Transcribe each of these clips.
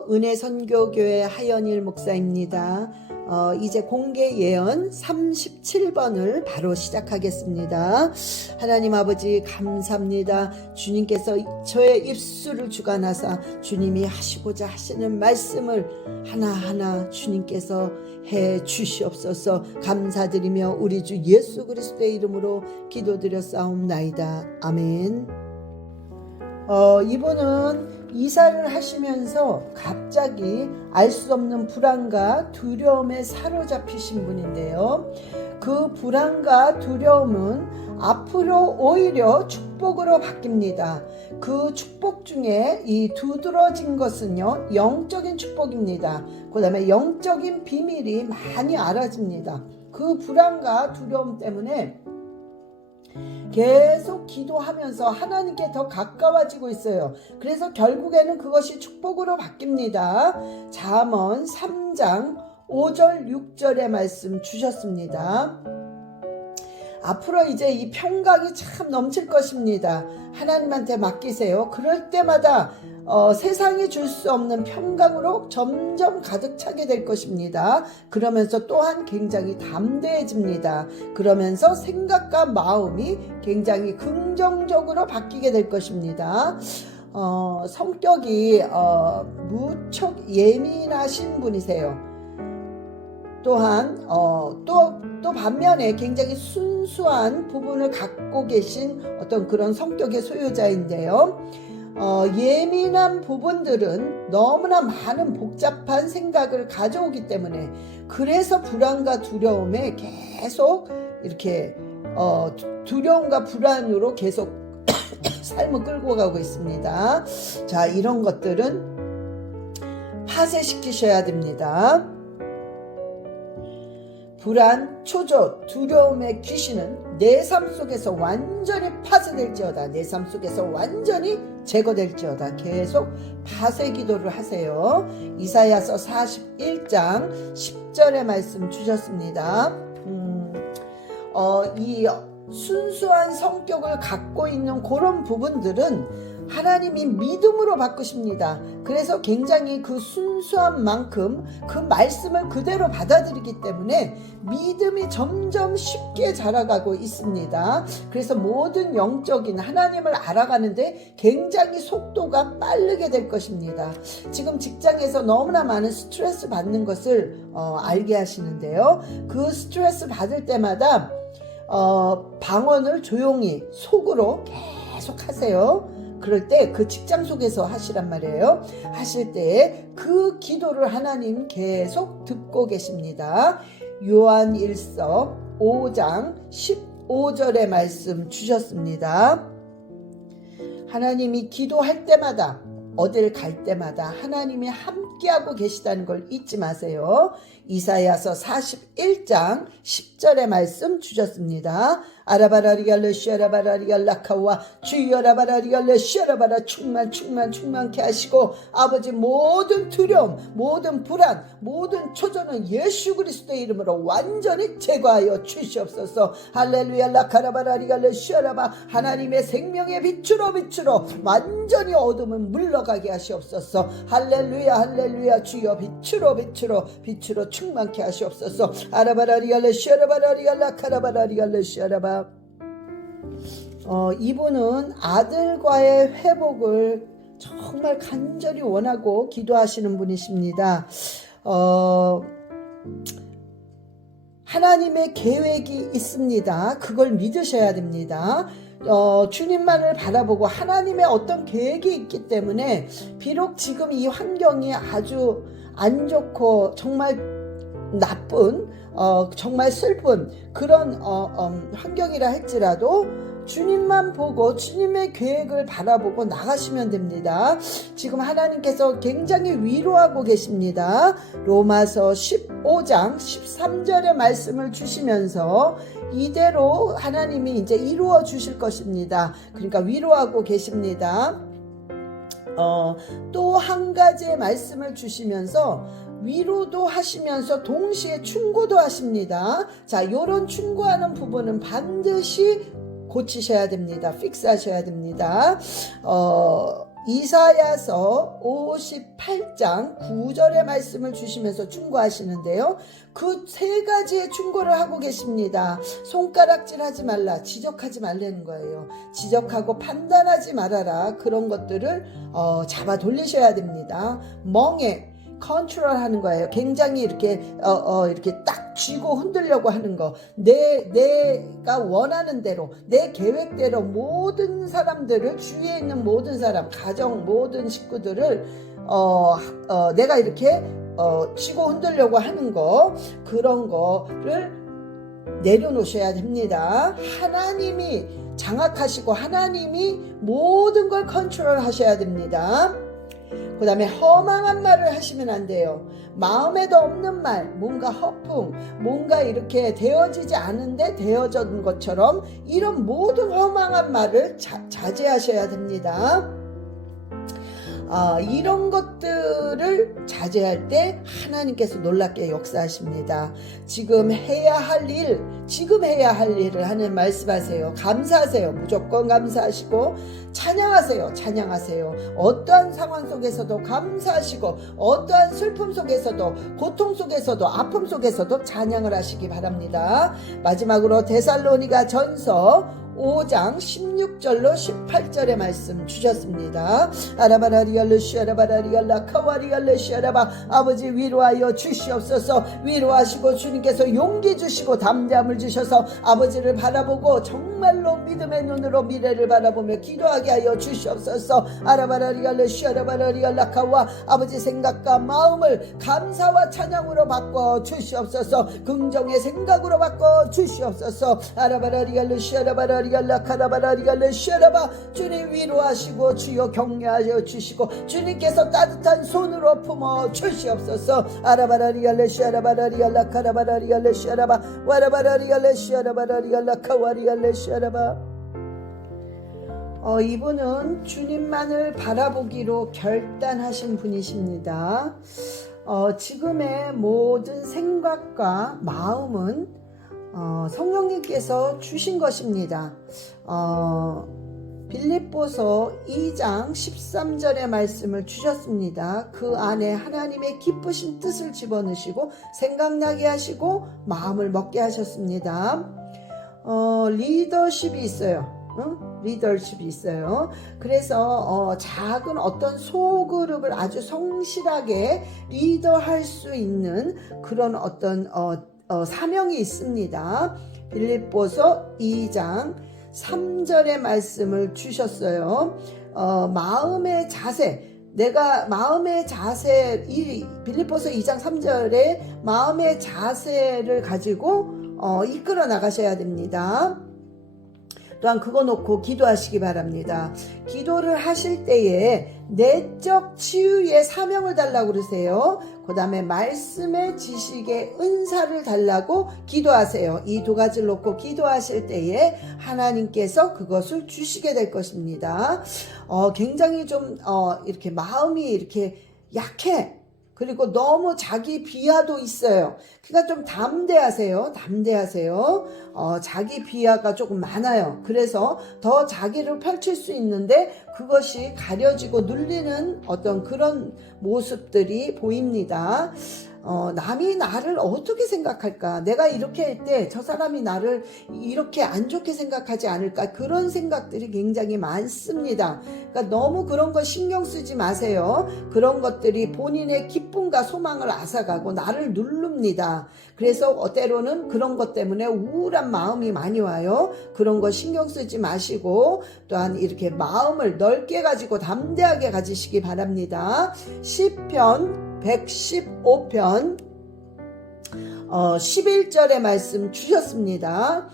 안녕하세요. 은혜선교교회 하연일 목사입니다. 이제 공개 예언 37번을 바로 시작하겠습니다. 하나님 아버지 감사합니다. 주님께서 저의 입술을 주관하사 주님이 하시고자 하시는 말씀을 하나하나 주님께서 해 주시옵소서. 감사드리며 우리 주 예수 그리스도의 이름으로 기도드렸사옵나이다. 아멘. 이분은 이사를 하시면서 갑자기 알 수 없는 불안과 두려움에 사로잡히신 분인데요. 그 불안과 두려움은 앞으로 오히려 축복으로 바뀝니다. 그 축복 중에 이 두드러진 것은요, 영적인 축복입니다. 그 다음에 영적인 비밀이 많이 알아집니다. 그 불안과 두려움 때문에 계속 기도하면서 하나님께 더 가까워지고 있어요. 그래서 결국에는 그것이 축복으로 바뀝니다. 잠언 3장 5절 6절의 말씀 주셨습니다. 앞으로 이제 이 평강이 참 넘칠 것입니다. 하나님한테 맡기세요. 그럴 때마다 세상이 줄 수 없는 평강으로 점점 가득 차게 될 것입니다. 그러면서 또한 굉장히 담대해집니다. 그러면서 생각과 마음이 굉장히 긍정적으로 바뀌게 될 것입니다. 성격이 무척 예민하신 분이세요. 또한 또 반면에 굉장히 순수한 부분을 갖고 계신 어떤 그런 성격의 소유자인데요. 예민한 부분들은 너무나 많은 복잡한 생각을 가져오기 때문에 그래서 불안과 두려움에 계속 이렇게 두려움과 불안으로 계속 삶을 끌고 가고 있습니다. 자, 이런 것들은 파쇄시키셔야 됩니다. 불안, 초조, 두려움의 귀신은 내 삶 속에서 완전히 파쇄될지어다. 내 삶 속에서 완전히 제거될지어다. 계속 파쇄 기도를 하세요. 이사야서 41장 10절의 말씀 주셨습니다. 이 순수한 성격을 갖고 있는 그런 부분들은 하나님이 믿음으로 바꾸십니다. 그래서 굉장히 그 순수한 만큼 그 말씀을 그대로 받아들이기 때문에 믿음이 점점 쉽게 자라가고 있습니다. 그래서 모든 영적인 하나님을 알아가는데 굉장히 속도가 빠르게 될 것입니다. 지금 직장에서 너무나 많은 스트레스 받는 것을 알게 하시는데요. 그 스트레스 받을 때마다 방언을 조용히 속으로 계속 하세요. 그럴 때 그 직장 속에서 하시란 말이에요. 하실 때 그 기도를 하나님 계속 듣고 계십니다. 요한일서 5장 15절의 말씀 주셨습니다. 하나님이 기도할 때마다 어딜 갈 때마다 하나님이 함께하고 계시다는 걸 잊지 마세요. 이사야서 41장 10절의 말씀 주셨습니다. 아라바라리갈레 시아라바라리갈라카와 주여라바라리갈레 시아라바라 충만케 하시고 아버지 모든 두려움, 모든 불안, 모든 초조는 예수 그리스도의 이름으로 완전히 제거하여 주시옵소서. 할렐루야 라카라바라리갈레 시아라바 하나님의 생명의 빛으로 완전히 어둠을 물러가게 하시옵소서. 할렐루야 주여 빛으로 충만케 하시옵소서. 아라바라리갈레 시아라바라리갈라 카라바라리갈레 시아라바. 이분은 아들과의 회복을 정말 간절히 원하고 기도하시는 분이십니다. 하나님의 계획이 있습니다. 그걸 믿으셔야 됩니다. 주님만을 바라보고 하나님의 어떤 계획이 있기 때문에 비록 지금 이 환경이 아주 안 좋고 정말 나쁜 정말 슬픈 그런 환경이라 할지라도 주님만 보고 주님의 계획을 바라보고 나가시면 됩니다. 지금 하나님께서 굉장히 위로하고 계십니다. 로마서 15장 13절의 말씀을 주시면서 이대로 하나님이 이제 이루어 주실 것입니다. 그러니까 위로하고 계십니다. 또 한 가지의 말씀을 주시면서 위로도 하시면서 동시에 충고도 하십니다. 자, 이런 충고하는 부분은 반드시 고치셔야 됩니다. 픽스하셔야 됩니다. 이사야서 58장 9절의 말씀을 주시면서 충고하시는데요. 그 세 가지의 충고를 하고 계십니다. 손가락질 하지 말라, 지적하지 말라는 거예요. 지적하고 판단하지 말아라. 그런 것들을 잡아 돌리셔야 됩니다. 멍에 컨트롤 하는 거예요. 굉장히 이렇게 딱 쥐고 흔들려고 하는 거. 내가 원하는 대로, 내 계획대로 모든 사람들을, 주위에 있는 모든 사람, 가정 모든 식구들을 내가 이렇게 쥐고 흔들려고 하는 거, 그런 거를 내려놓으셔야 됩니다. 하나님이 장악하시고 하나님이 모든 걸 컨트롤 하셔야 됩니다. 그 다음에 허망한 말을 하시면 안 돼요. 마음에도 없는 말, 뭔가 허풍, 뭔가 이렇게 되어지지 않은데 되어진 것처럼 이런 모든 허망한 말을 자제하셔야 됩니다. 이런 것들을 자제할 때 하나님께서 놀랍게 역사하십니다. 지금 해야 할 일을 하는 말씀하세요. 감사하세요. 무조건 감사하시고 찬양하세요. 어떠한 상황 속에서도 감사하시고, 어떠한 슬픔 속에서도, 고통 속에서도, 아픔 속에서도 찬양을 하시기 바랍니다. 마지막으로 데살로니가 전서 5장 16절로 18절의 말씀 주셨습니다. 아라바라리알르시아라바라리알라 카와리알르시아라바. 아버지 위로하여 주시옵소서. 위로하시고 주님께서 용기 주시고 담대함을 주셔서 아버지를 바라보고 정말로 믿음의 눈으로 미래를 바라보며 기도하게 하여 주시옵소서. 아라바라리알르시아라바라리알라 카와. 아버지 생각과 마음을 감사와 찬양으로 바꿔 주시옵소서. 긍정의 생각으로 바꿔 주시옵소서. 아라바라리알르시아라바라리 주님 위로하시고 주여 격려하여 주시고 주님께서 따뜻한 손으로 품어 주시옵소서. 아라바라리알레시아라바라리알라 카라바라리알레시아라바 와라바라리알레시아라바라리알라 카와리알레시아라바. 이분은 주님만을 바라보기로 결단하신 분이십니다. 지금의 모든 생각과 마음은 성령님께서 주신 것입니다. 빌립보서 2장 13절의 말씀을 주셨습니다. 그 안에 하나님의 기쁘신 뜻을 집어넣으시고 생각나게 하시고 마음을 먹게 하셨습니다. 리더십이 있어요. 리더십이 있어요. 그래서 작은 어떤 소그룹을 아주 성실하게 리더할 수 있는 그런 어떤 사명이 있습니다. 빌립보서 2장 3절의 말씀을 주셨어요. 마음의 자세, 내가 마음의 자세, 이 빌립보서 2장 3절에 마음의 자세를 가지고 이끌어 나가셔야 됩니다. 또한 그거 놓고 기도하시기 바랍니다. 기도를 하실 때에 내적 치유의 사명을 달라고 그러세요. 그 다음에 말씀의 지식의 은사를 달라고 기도하세요. 이 두 가지를 놓고 기도하실 때에 하나님께서 그것을 주시게 될 것입니다. 굉장히 좀 이렇게 마음이 이렇게 약해. 그리고 너무 자기 비하도 있어요. 그러니까 좀 담대하세요. 자기 비하가 조금 많아요. 그래서 더 자기를 펼칠 수 있는데 그것이 가려지고 눌리는 어떤 그런 모습들이 보입니다. 남이 나를 어떻게 생각할까? 내가 이렇게 할 때 저 사람이 나를 이렇게 안 좋게 생각하지 않을까? 그런 생각들이 굉장히 많습니다. 그러니까 너무 그런 거 신경 쓰지 마세요. 그런 것들이 본인의 기쁨과 소망을 앗아가고 나를 누릅니다. 그래서 때로는 그런 것 때문에 우울한 마음이 많이 와요. 그런 거 신경 쓰지 마시고 또한 이렇게 마음을 넓게 가지고 담대하게 가지시기 바랍니다. 시편 115편 11절의 말씀 주셨습니다.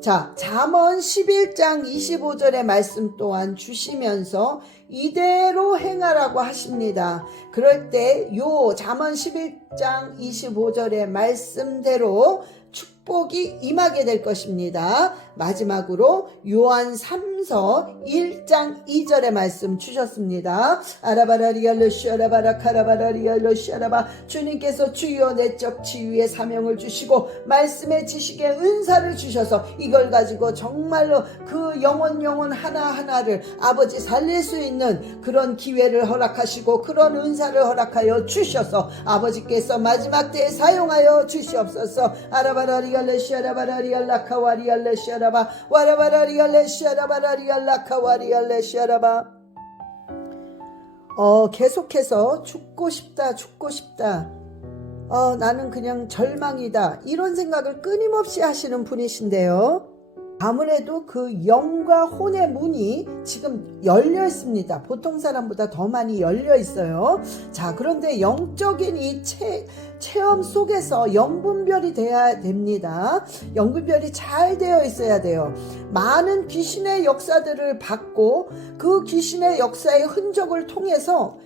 자, 잠언 11장 25절의 말씀 또한 주시면서 이대로 행하라고 하십니다. 그럴 때 요 잠언 11장 25절의 말씀대로 축복이 임하게 될 것입니다. 마지막으로 요한 3서 1장 2절의 말씀 주셨습니다. 아라바라리알로시아라바라 카라바라리알로시아라바 주님께서 주여 내적 치유의 사명을 주시고 말씀의 지식의 은사를 주셔서 이걸 가지고 정말로 그 영혼 하나하나를 아버지 살릴 수 있는 그런 기회를 허락하시고 그런 은사를 허락하여 주셔서 아버지께서 마지막 때에 사용하여 주시옵소서. 아라바라리알레시아라바라리알라카와리알레시아라바 와라바라리알레시아라바라리알라카와리알레시아라바. 계속해서 죽고 싶다. 나는 그냥 절망이다. 이런 생각을 끊임없이 하시는 분이신데요. 아무래도 그 영과 혼의 문이 지금 열려 있습니다. 보통 사람보다 더 많이 열려 있어요. 자, 그런데 영적인 이 체험 속에서 영분별이 돼야 됩니다. 영분별이 잘 되어 있어야 돼요. 많은 귀신의 역사들을 받고 그 귀신의 역사의 흔적을 통해서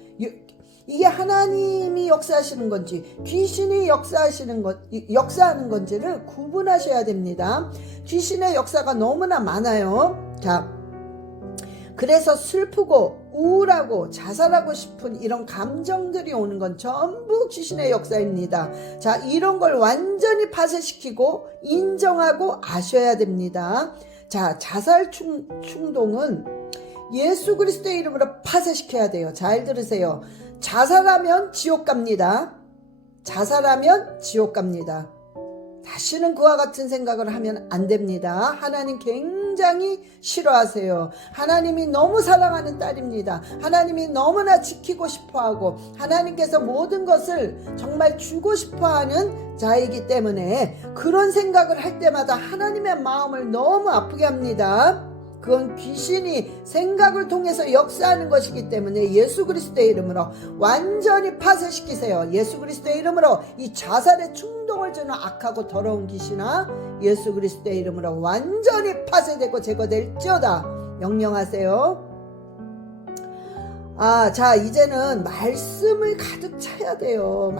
이게 하나님이 역사하시는 건지 귀신이 역사하는 건지를 구분하셔야 됩니다. 귀신의 역사가 너무나 많아요. 자, 그래서 슬프고 우울하고 자살하고 싶은 이런 감정들이 오는 건 전부 귀신의 역사입니다. 자, 이런 걸 완전히 파쇄시키고 인정하고 아셔야 됩니다. 자, 자살 충동은 예수 그리스도의 이름으로 파쇄시켜야 돼요. 잘 들으세요. 자살하면 지옥 갑니다. 다시는 그와 같은 생각을 하면 안 됩니다. 하나님 굉장히 싫어하세요. 하나님이 너무 사랑하는 딸입니다. 하나님이 너무나 지키고 싶어하고 하나님께서 모든 것을 정말 주고 싶어하는 자이기 때문에 그런 생각을 할 때마다 하나님의 마음을 너무 아프게 합니다. 그건 귀신이 생각을 통해서 역사하는 것이기 때문에 예수 그리스도의 이름으로 완전히 파쇄시키세요. 예수 그리스도의 이름으로 이 자살의 충동을 주는 악하고 더러운 귀신아, 예수 그리스도의 이름으로 완전히 파쇄되고 제거될지어다. 명령하세요. 자, 이제는 말씀을 가득 차야 돼요.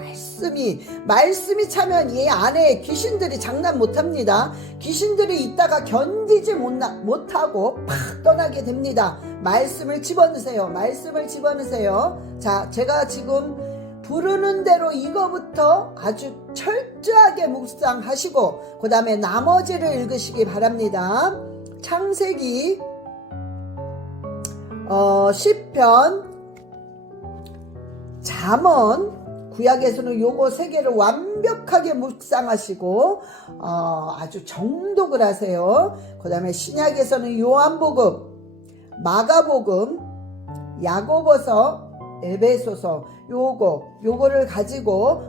말씀이 차면 이 안에 귀신들이 장난 못합니다. 귀신들이 있다가 견디지 못하고 팍 떠나게 됩니다. 말씀을 집어넣으세요. 자, 제가 지금 부르는 대로 이거부터 아주 철저하게 묵상하시고 그 다음에 나머지를 읽으시기 바랍니다. 창세기, 시편, 잠언, 구약에서는 요거 세 개를 완벽하게 묵상하시고 아주 정독을 하세요. 그 다음에 신약에서는 요한복음, 마가복음, 야고보서, 에베소서 요거를 가지고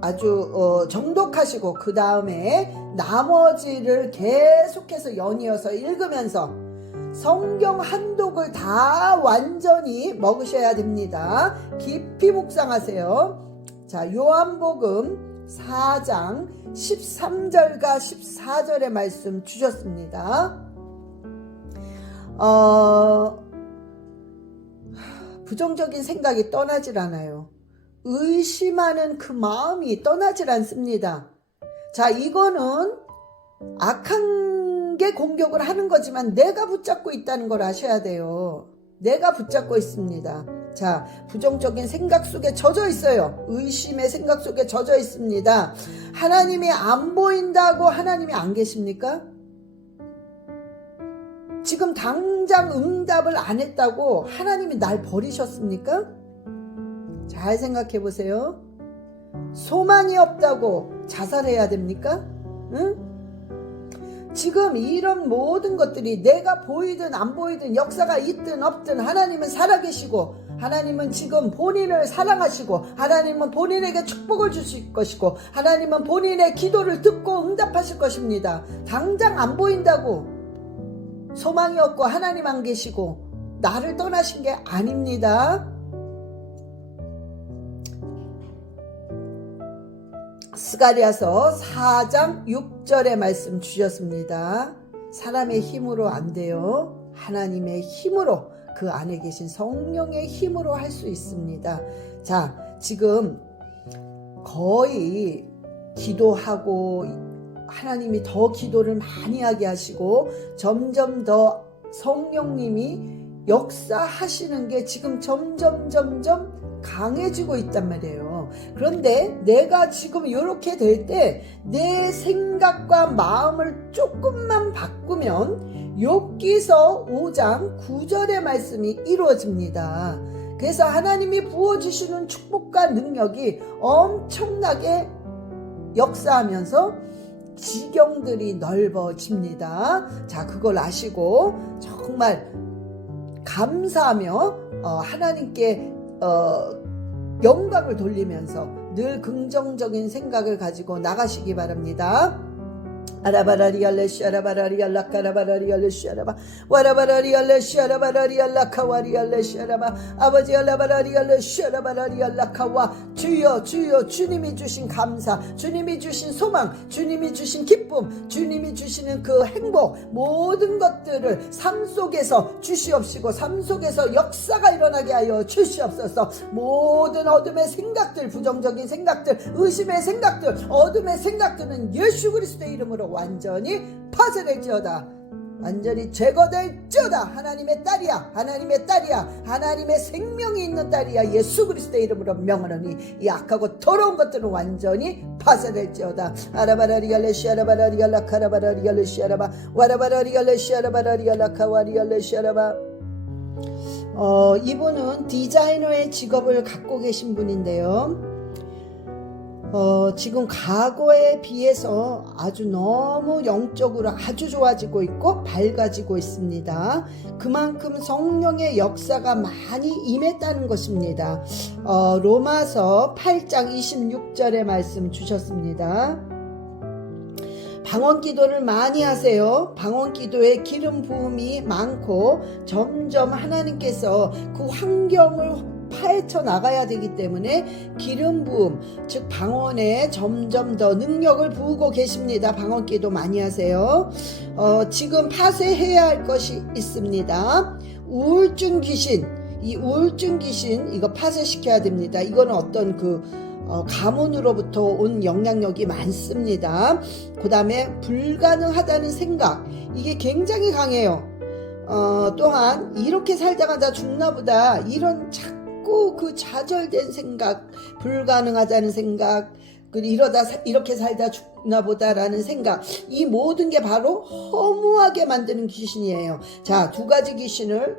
아주 정독하시고 그 다음에 나머지를 계속해서 연이어서 읽으면서 성경 한 독을 다 완전히 먹으셔야 됩니다. 깊이 묵상하세요. 자, 요한복음 4장 13절과 14절의 말씀 주셨습니다. 부정적인 생각이 떠나질 않아요. 의심하는 그 마음이 떠나질 않습니다. 자, 이거는 악한 게 공격을 하는 거지만 내가 붙잡고 있다는 걸 아셔야 돼요. 내가 붙잡고 있습니다. 자, 부정적인 생각 속에 젖어 있어요. 의심의 생각 속에 젖어 있습니다. 하나님이 안 보인다고 하나님이 안 계십니까? 지금 당장 응답을 안 했다고 하나님이 날 버리셨습니까? 잘 생각해 보세요. 소망이 없다고 자살해야 됩니까? 응? 지금 이런 모든 것들이 내가 보이든 안 보이든 역사가 있든 없든 하나님은 살아계시고 하나님은 지금 본인을 사랑하시고 하나님은 본인에게 축복을 주실 것이고 하나님은 본인의 기도를 듣고 응답하실 것입니다. 당장 안 보인다고 소망이 없고 하나님 안 계시고 나를 떠나신 게 아닙니다. 스가랴서 4장 6절의 말씀 주셨습니다. 사람의 힘으로 안 돼요. 하나님의 힘으로, 그 안에 계신 성령의 힘으로 할 수 있습니다. 자, 지금 거의 기도하고 하나님이 더 기도를 많이 하게 하시고 점점 더 성령님이 역사하시는 게 지금 점점 강해지고 있단 말이에요. 그런데 내가 지금 이렇게 될 때 내 생각과 마음을 조금만 바꾸면 욥기서 5장 9절의 말씀이 이루어집니다. 그래서 하나님이 부어주시는 축복과 능력이 엄청나게 역사하면서 지경들이 넓어집니다. 자, 그걸 아시고 정말 감사하며 하나님께 영광을 돌리면서 늘 긍정적인 생각을 가지고 나가시기 바랍니다. 아라바라리알레시아라바라리알라 까라바라리알레시아라바 와라바라리알레시아라바라리알라카와리알레시아라바 아버지 알라바라리알레시아라바라리알라카와 주여 주님이 주신 감사, 주님이 주신 소망, 주님이 주신 기쁨, 주님이 주시는 그 행복, 모든 것들을 삶 속에서 주시옵시고 삶 속에서 역사가 일어나게 하여 주시옵소서. 모든 어둠의 생각들, 부정적인 생각들, 의심의 생각들, 어둠의 생각들은 예수 그리스도의 이름으로 완전히 파쇄될지어다. 완전히 제거될지어다. 하나님의 딸이야, 하나님의 딸이야, 하나님의 생명이 있는 딸이야. 예수 그리스도의 이름으로 명하노니 이 악하고 더러운 것들은 완전히 파쇄될지어다. 아라바라리알레시아라바라리알라카라바라리알레시아라바 와라바라리알레시아라바라리알라카와리알레시아라바. 이분은 디자이너의 직업을 갖고 계신 분인데요. 지금 과거에 비해서 아주 너무 영적으로 아주 좋아지고 있고 밝아지고 있습니다. 그만큼 성령의 역사가 많이 임했다는 것입니다. 로마서 8장 26절의 말씀 주셨습니다. 방언 기도를 많이 하세요. 방언 기도에 기름 부음이 많고 점점 하나님께서 그 환경을 파헤쳐 나가야 되기 때문에 기름 부음, 즉 방언에 점점 더 능력을 부으고 계십니다. 방언 기도 많이 하세요. 지금 파쇄해야 할 것이 있습니다. 우울증 귀신, 이 우울증 귀신 이거 파쇄시켜야 됩니다. 이거는 어떤 가문으로부터 온 영향력이 많습니다. 그 다음에 불가능하다는 생각, 이게 굉장히 강해요. 또한 이렇게 살다가 나 죽나보다 이런 자꾸 그 좌절된 생각, 불가능하다는 생각, 이러다 이렇게 살다 죽나보다라는 생각, 이 모든 게 바로 허무하게 만드는 귀신이에요. 자, 두 가지 귀신을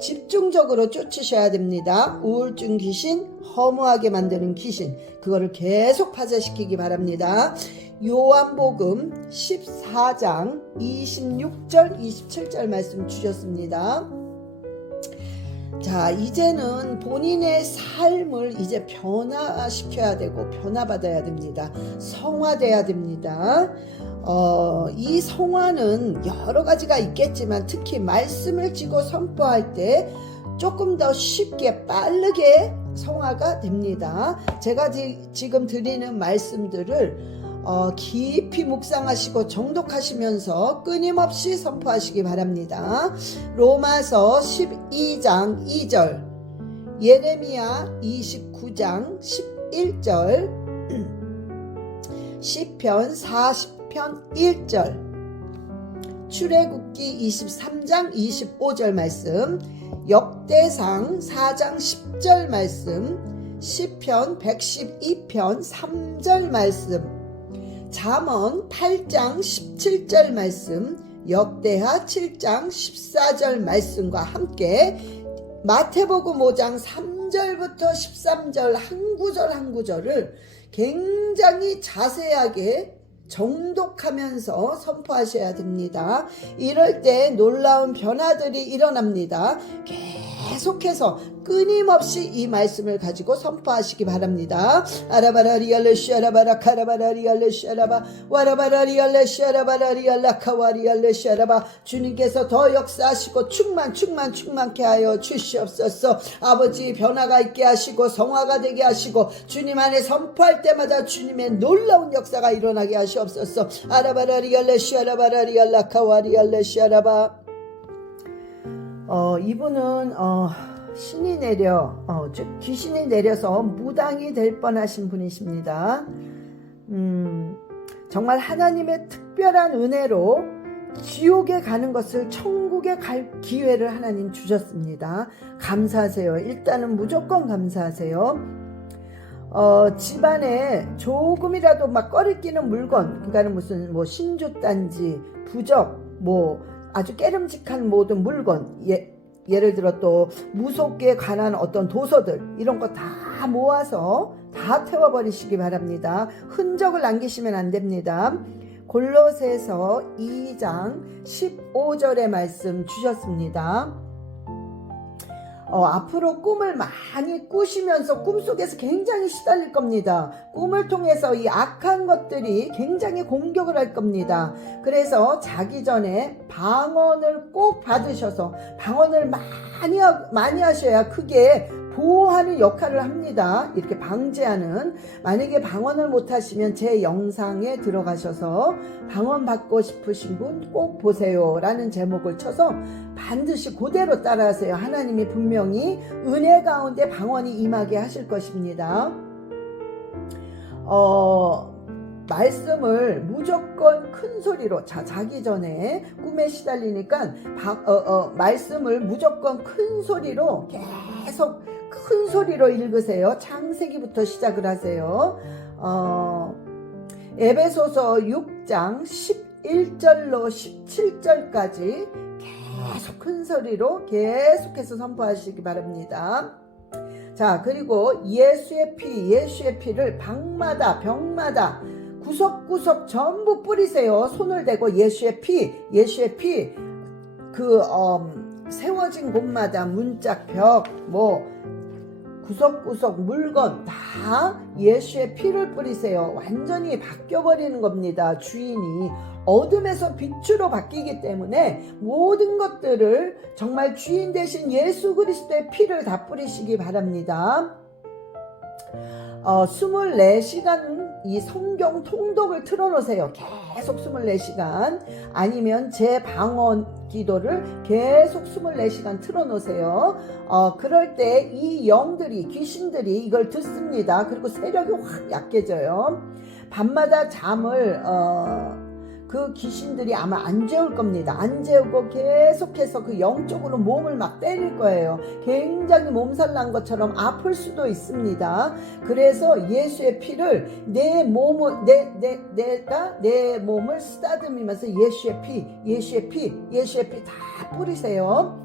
집중적으로 쫓으셔야 됩니다. 우울증 귀신, 허무하게 만드는 귀신, 그거를 계속 파쇄시키기 바랍니다. 요한복음 14장 26절 27절 말씀 주셨습니다. 자, 이제는 본인의 삶을 이제 변화시켜야 되고 변화받아야 됩니다. 성화돼야 됩니다. 이 성화는 여러 가지가 있겠지만 특히 말씀을 지고 선포할 때 조금 더 쉽게 빠르게 성화가 됩니다. 제가 지금 드리는 말씀들을 깊이 묵상하시고 정독하시면서 끊임없이 선포하시기 바랍니다. 로마서 12장 2절, 예레미야 29장 11절, 시편 40편 1절, 출애굽기 23장 25절 말씀, 역대상 4장 10절 말씀, 시편 112편 3절 말씀, 잠언 8장 17절 말씀, 역대하 7장 14절 말씀과 함께 마태복음 5장 3절부터 13절 한 구절 한 구절을 굉장히 자세하게 정독하면서 선포하셔야 됩니다. 이럴 때 놀라운 변화들이 일어납니다. 계속해서 끊임없이 이 말씀을 가지고 선포하시기 바랍니다. 아라바라리알레시아라바라 카라바라리알레시아라바 와라바라리알레시아라바라리알라카와리알레시아라바. 주님께서 더 역사하시고 충만케 하여 주시옵소서. 아버지, 변화가 있게 하시고 성화가 되게 하시고 주님 안에 선포할 때마다 주님의 놀라운 역사가 일어나게 하시옵소서. 아라바라리알레시아라바라리알라카와리알레시아라바. 이분은 신이 내려 즉 귀신이 내려서 무당이 될 뻔하신 분이십니다. 정말 하나님의 특별한 은혜로 지옥에 가는 것을 천국에 갈 기회를 하나님 주셨습니다. 감사하세요. 일단은 무조건 감사하세요. 집안에 조금이라도 막 꺼리끼는 물건, 그러니까 무슨 뭐 신주단지, 부적, 뭐 아주 깨름직한 모든 물건, 예를 들어 또 무속에 관한 어떤 도서들, 이런 거 다 모아서 다 태워버리시기 바랍니다. 흔적을 남기시면 안 됩니다. 골로새서 2장 15절의 말씀 주셨습니다. 앞으로 꿈을 많이 꾸시면서 꿈속에서 굉장히 시달릴 겁니다. 꿈을 통해서 이 악한 것들이 굉장히 공격을 할 겁니다. 그래서 자기 전에 방언을 꼭 받으셔서 방언을 많이 하셔야 크게 보호하는 역할을 합니다. 이렇게 방지하는. 만약에 방언을 못하시면 제 영상에 들어가셔서 방언 받고 싶으신 분 꼭 보세요 라는 제목을 쳐서 반드시 그대로 따라하세요. 하나님이 분명히 은혜 가운데 방언이 임하게 하실 것입니다. 말씀을 무조건 큰 소리로, 자기 전에 꿈에 시달리니까 말씀을 무조건 큰 소리로 계속 큰 소리로 읽으세요. 창세기부터 시작을 하세요. 에베소서 6장 11절로 17절까지 계속 큰 소리로 계속해서 선포하시기 바랍니다. 자, 그리고 예수의 피를 방마다 병마다 구석구석 전부 뿌리세요. 손을 대고 예수의 피 세워진 곳마다 문짝, 벽, 구석구석 물건 다 예수의 피를 뿌리세요. 완전히 바뀌어버리는 겁니다. 주인이 어둠에서 빛으로 바뀌기 때문에 모든 것들을 정말 주인 되신 예수 그리스도의 피를 다 뿌리시기 바랍니다. 24시간 이 성경 통독을 틀어놓으세요. 계속 24시간. 아니면 제 방언 기도를 계속 24시간 틀어놓으세요. 그럴 때 이 영들이, 귀신들이 이걸 듣습니다. 그리고 세력이 확 약해져요. 밤마다 잠을 그 귀신들이 아마 안 재울 겁니다. 안 재우고 계속해서 그 영적으로 몸을 막 때릴 거예요. 굉장히 몸살 난 것처럼 아플 수도 있습니다. 그래서 예수의 피를 내 몸을 내 몸을 쓰다듬으면서 예수의 피 다 뿌리세요.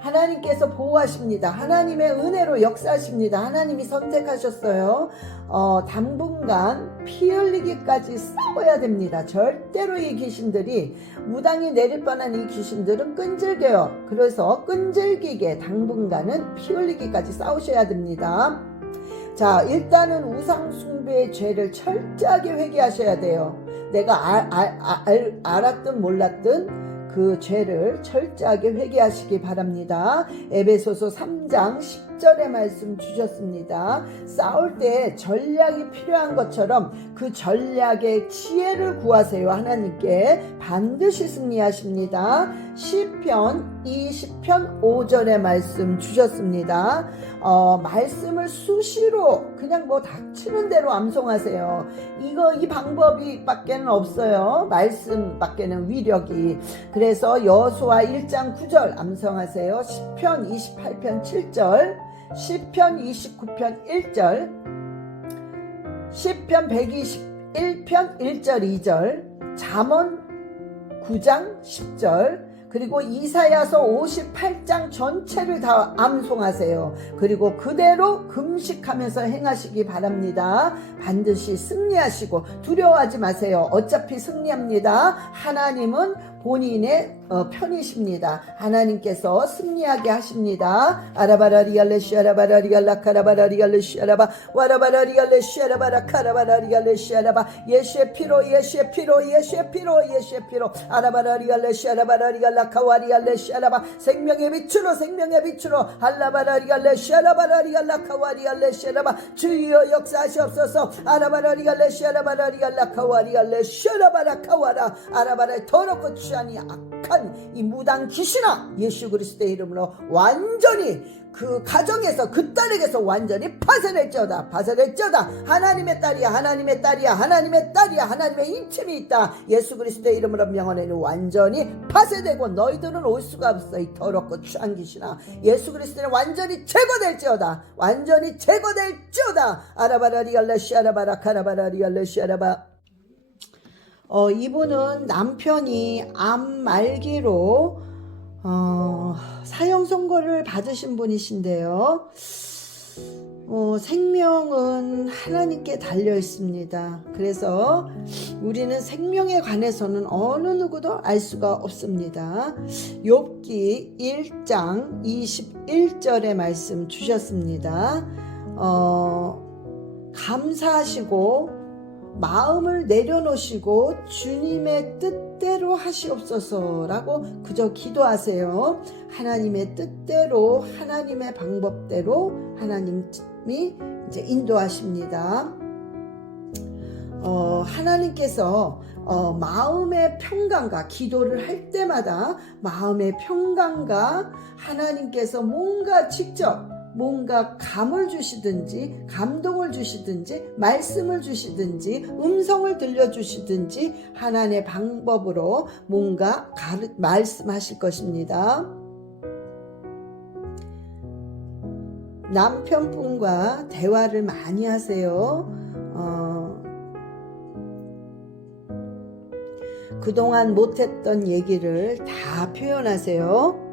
하나님께서 보호하십니다. 하나님의 은혜로 역사하십니다. 하나님이 선택하셨어요. 당분간 피 흘리기까지 싸워야 됩니다. 절대로 이 귀신들이, 무당이 내릴 뻔한 이 귀신들은 끈질겨요. 그래서 끈질기게 당분간은 피 흘리기까지 싸우셔야 됩니다. 자, 일단은 우상 숭배의 죄를 철저하게 회개하셔야 돼요. 내가 알았든 몰랐든 그 죄를 철저하게 회개하시기 바랍니다. 에베소서 3장 10절의 말씀 주셨습니다. 싸울 때 전략이 필요한 것처럼 그 전략의 지혜를 구하세요. 하나님께 반드시 승리하십니다. 시편 20편 5절의 말씀 주셨습니다. 말씀을 수시로 그냥 닥치는 대로 암송하세요. 이 방법이 밖에는 없어요. 말씀 밖에는 위력이. 그래서 여호수아 1장 9절 암송하세요. 시편 28편 7절, 시편 29편 1절, 시편 121편 1절 2절, 잠언 9장 10절, 그리고 이사야서 58장 전체를 다 암송하세요. 그리고 그대로 금식하면서 행하시기 바랍니다. 반드시 승리하시고 두려워하지 마세요. 어차피 승리합니다. 하나님은 본인의 편이십니다. 하나님께서 승리하게 하십니다. 아라바라리알레시아라바라리알라카라바라리알레시아라바 와라바라리알레시아라바라카라바라리알레시아라바 예수의 피로 아라바라리알레시아라바라리알라카와리알레시아라바 생명의 빛으로 알라바라리알레시아라바라리알라카와리알레시아라바 주여 역사하시옵소서. 아라바라리알레시아라바라리알라카와리알레시아라바라카와라 아라바라 더럽고 취한 이 악한 이 무당 귀신아, 예수 그리스도의 이름으로 완전히 그 가정에서, 그 딸에게서 완전히 파쇄될지어다. 파쇄될지어다. 하나님의 딸이야, 하나님의 딸이야, 하나님의 딸이야, 하나님의 인침이 있다. 예수 그리스도의 이름으로 명하노니 완전히 파쇄되고 너희들은 올 수가 없어. 이 더럽고 추한 귀신아, 예수 그리스도는 완전히 제거될지어다. 완전히 제거될지어다. 아라바라리알레시 아라바라 카라바라리알레시 아라바. 이분은 남편이 암 말기로 사형 선고를 받으신 분이신데요. 생명은 하나님께 달려 있습니다. 그래서 우리는 생명에 관해서는 어느 누구도 알 수가 없습니다. 욥기 1장 21절의 말씀 주셨습니다. 감사하시고 마음을 내려놓으시고 주님의 뜻대로 하시옵소서라고 그저 기도하세요. 하나님의 뜻대로, 하나님의 방법대로 하나님이 이제 인도하십니다. 하나님께서 마음의 평강과, 기도를 할 때마다 마음의 평강과 하나님께서 뭔가 감을 주시든지, 감동을 주시든지, 말씀을 주시든지, 음성을 들려주시든지 하나님의 방법으로 뭔가 말씀하실 것입니다. 남편분과 대화를 많이 하세요. 그동안 못했던 얘기를 다 표현하세요.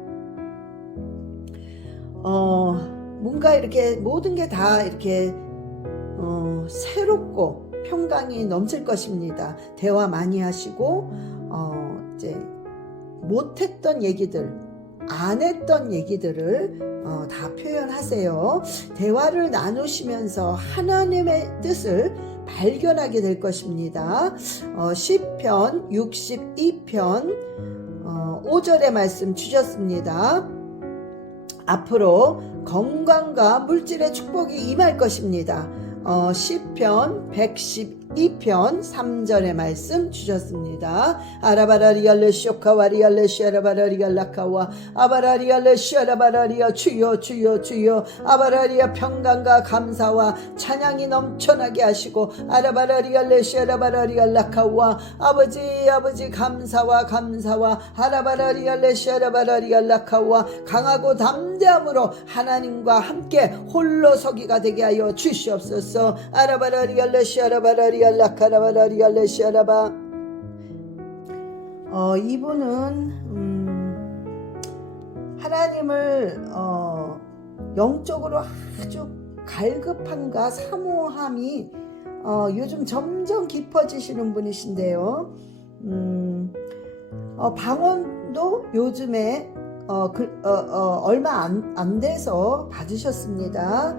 뭔가 이렇게 모든 게 다 이렇게 새롭고 평강이 넘칠 것입니다. 대화 많이 하시고 이제 못했던 얘기들, 안 했던 얘기들을 다 표현하세요. 대화를 나누시면서 하나님의 뜻을 발견하게 될 것입니다. 시편 62편 5절의 말씀 주셨습니다. 앞으로 건강과 물질의 축복이 임할 것입니다. 시편 112편 3절의 말씀 주셨습니다. 아라바라리알레 쇼카와리알레 샤라바라리알라카와 아바라리알레 샤라바라리아 주여 주여 주여. 아바라리아 평강과 감사와 찬양이 넘쳐나게 하시고 아라바라리알레 샤라바라리알라카와 아버지 감사와 아라바라리알레 샤라바라리알라카와 강하고 담대함으로 하나님과 함께 홀로 서기가 되게 하여 주시옵소서. 아라바라리알레 샤라바라리알라 카라바라리알레 샤라바. 이분은 하나님을 영적으로 아주 갈급함과 사모함이 요즘 점점 깊어지시는 분이신데요. 방언도 요즘에 얼마 안 돼서 받으셨습니다.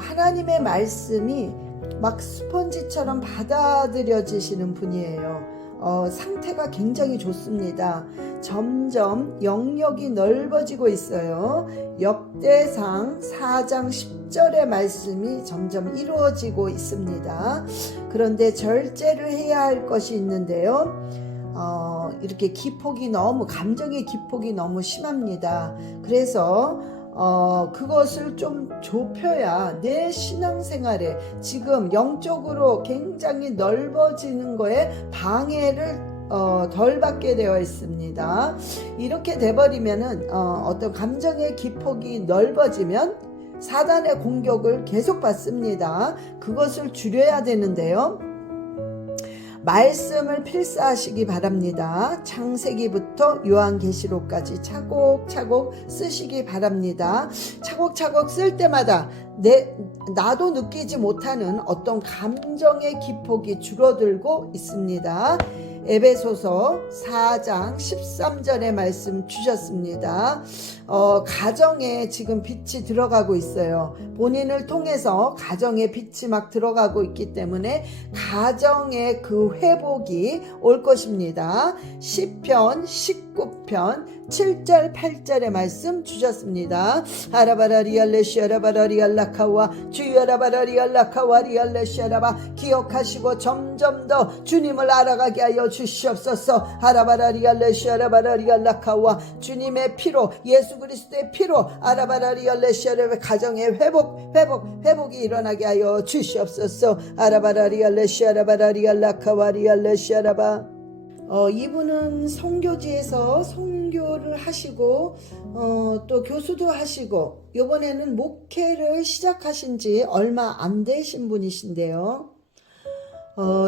하나님의 말씀이 막 스펀지처럼 받아들여지시는 분이에요. 상태가 굉장히 좋습니다. 점점 영역이 넓어지고 있어요. 역대상 4장 10절의 말씀이 점점 이루어지고 있습니다. 그런데 절제를 해야 할 것이 있는데요. 이렇게 감정의 기폭이 너무 심합니다. 그래서 그것을 좀 좁혀야 내 신앙생활에 지금 영적으로 굉장히 넓어지는 거에 방해를 덜 받게 되어 있습니다. 이렇게 돼버리면은 어떤 감정의 기폭이 넓어지면 사단의 공격을 계속 받습니다. 그것을 줄여야 되는데요. 말씀을 필사하시기 바랍니다. 창세기부터 요한계시록까지 차곡차곡 쓰시기 바랍니다. 차곡차곡 쓸 때마다 나도 느끼지 못하는 어떤 감정의 기폭이 줄어들고 있습니다. 에베소서 4장 13절의 말씀 주셨습니다. 가정에 지금 빛이 들어가고 있어요. 본인을 통해서 가정에 빛이 막 들어가고 있기 때문에 가정의 그 회복이 올 것입니다. 시편 19편 7절 8절의 말씀 주셨습니다. 아라바라리알레시 아라바라리알라카와 주여라바라리알라카와 리알레시아라바. 기억하시고 점점 더 주님을 알아가게 하여 주시옵소서. 아라바라리알레시아라바라리알라카와 주님의 피로, 예수 그리스도의 피로 아라바라리알레시아라의 가정의 회복이 일어나게 하여 주시옵소서. 아라바라리알레시아라바라리알라카와리알레시아라바. 이분은 선교지에서 선교를 하시고 또 교수도 하시고 이번에는 목회를 시작하신 지 얼마 안 되신 분이신데요.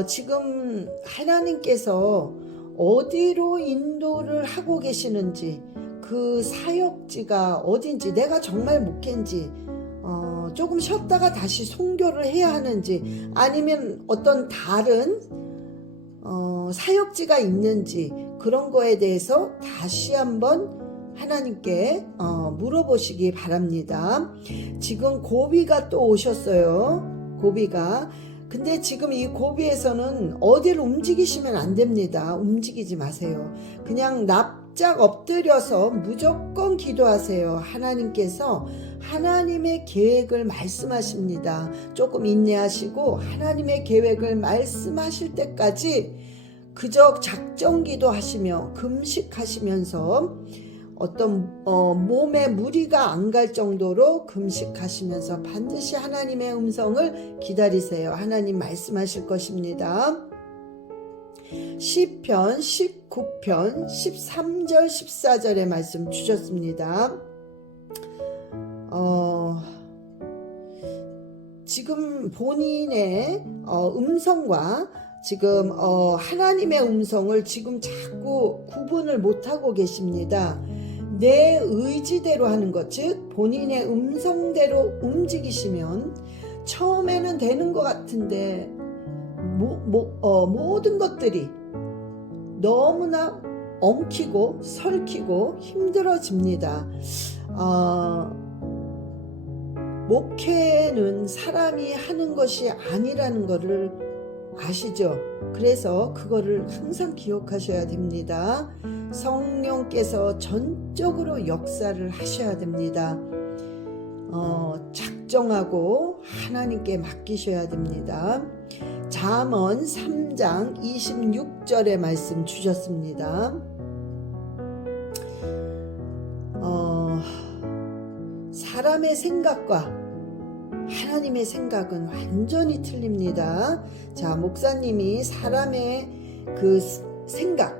지금 하나님께서 어디로 인도를 하고 계시는지, 그 사역지가 어딘지, 내가 정말 목회인지, 조금 쉬었다가 다시 선교를 해야 하는지, 아니면 어떤 다른 사역지가 있는지, 그런 거에 대해서 다시 한번 하나님께 물어보시기 바랍니다. 지금 고비가 또 오셨어요. 고비가. 근데 지금 이 고비에서는 어디를 움직이시면 안 됩니다. 움직이지 마세요. 그냥 납작 엎드려서 무조건 기도하세요. 하나님께서 하나님의 계획을 말씀하십니다. 조금 인내하시고 하나님의 계획을 말씀하실 때까지 그저 작정 기도하시며 금식하시면서 어떤 몸에 무리가 안 갈 정도로 금식하시면서 반드시 하나님의 음성을 기다리세요. 하나님 말씀하실 것입니다. 시편 19편 13절 14절의 말씀 주셨습니다. 지금 본인의 음성과 지금 하나님의 음성을 지금 자꾸 구분을 못하고 계십니다. 내 의지대로 하는 것, 즉 본인의 음성대로 움직이시면 처음에는 되는 것 같은데 모든 것들이 너무나 엉키고 설키고 힘들어집니다. 목회는 사람이 하는 것이 아니라는 것을 아시죠? 그래서 그거를 항상 기억하셔야 됩니다. 성령께서 전적으로 역사를 하셔야 됩니다. 작정하고 하나님께 맡기셔야 됩니다. 잠언 3장 26절의 말씀 주셨습니다. 사람의 생각과 하나님의 생각은 완전히 틀립니다. 자, 목사님이 사람의 그 생각,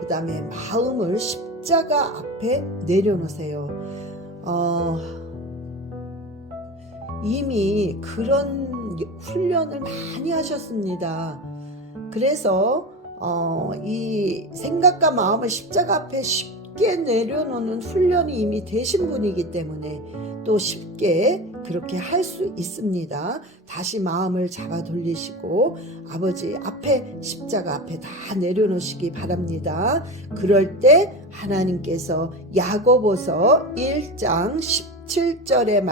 그 다음에 마음을 십자가 앞에 내려놓으세요. 이미 그런 훈련을 많이 하셨습니다. 그래서 이 생각과 마음을 십자가 앞에 쉽게 내려놓는 훈련이 이미 되신 분이기 때문에 또 쉽게 그렇게 할 수 있습니다. 다시 마음을 잡아 돌리시고 아버지 앞에, 십자가 앞에 다 내려놓으시기 바랍니다. 그럴 때 하나님께서 야고보서 1장 17절의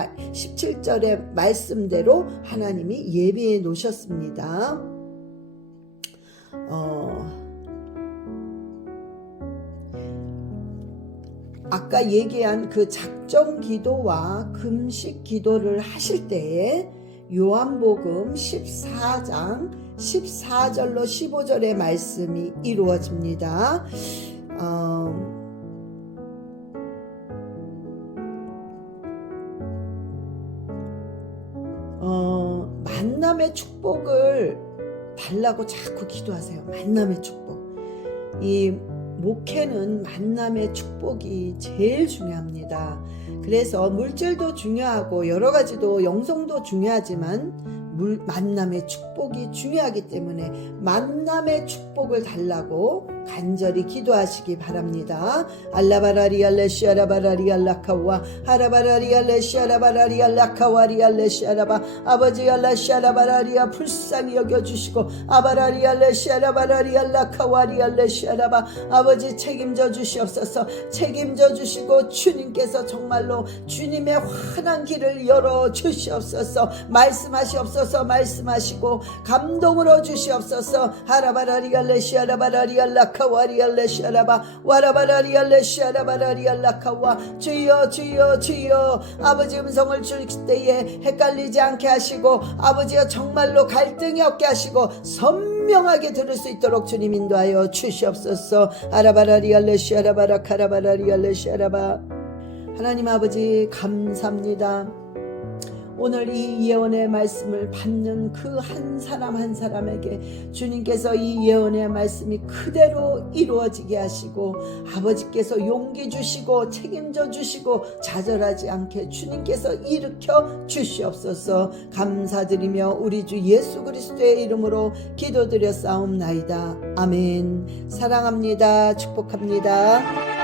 말씀대로 하나님이 예비해 놓으셨습니다. 아까 얘기한 그 작정 기도와 금식 기도를 하실 때에 요한복음 14장 14절로 15절의 말씀이 이루어집니다. 만남의 축복을 달라고 자꾸 기도하세요. 만남의 축복. 이 목회는 만남의 축복이 제일 중요합니다. 그래서 물질도 중요하고 여러 가지도 영성도 중요하지만 만남의 축복이 중요하기 때문에 만남의 축복을 달라고 간절히 기도하시기 바랍니다. 알라바라리알레시아라바라리알라카와 하라바라리알레시아라바라리알라카와리알레시아라바 아버지 알라시아라바라리아 불쌍히 여겨주시고 아바라리알레시아라바라리알라카와리알레시아라바 아버지 책임져 주시옵소서. 책임져 주시고 주님께서 정말로 주님의 환한 길을 열어 주시옵소서. 말씀하시옵소서. 말씀하시고 감동으로 주시옵소서. 하라바라리알레시아라바라리알라카와리알레시아라바 와라바라리알레시아라바라리알라카와 주여 주여 주여. 아버지 음성을 주실 때에 헷갈리지 않게 하시고 아버지여 정말로 갈등이 없게 하시고 선명하게 들을 수 있도록 주님 인도하여 주시옵소서. 아라바라리알레시아라바라카라바라리알레시아라바. 하나님 아버지 감사합니다. 오늘 이 예언의 말씀을 받는 그 한 사람 한 사람에게 주님께서 이 예언의 말씀이 그대로 이루어지게 하시고 아버지께서 용기 주시고 책임져 주시고 좌절하지 않게 주님께서 일으켜 주시옵소서. 감사드리며 우리 주 예수 그리스도의 이름으로 기도드려 싸움나이다. 아멘. 사랑합니다. 축복합니다.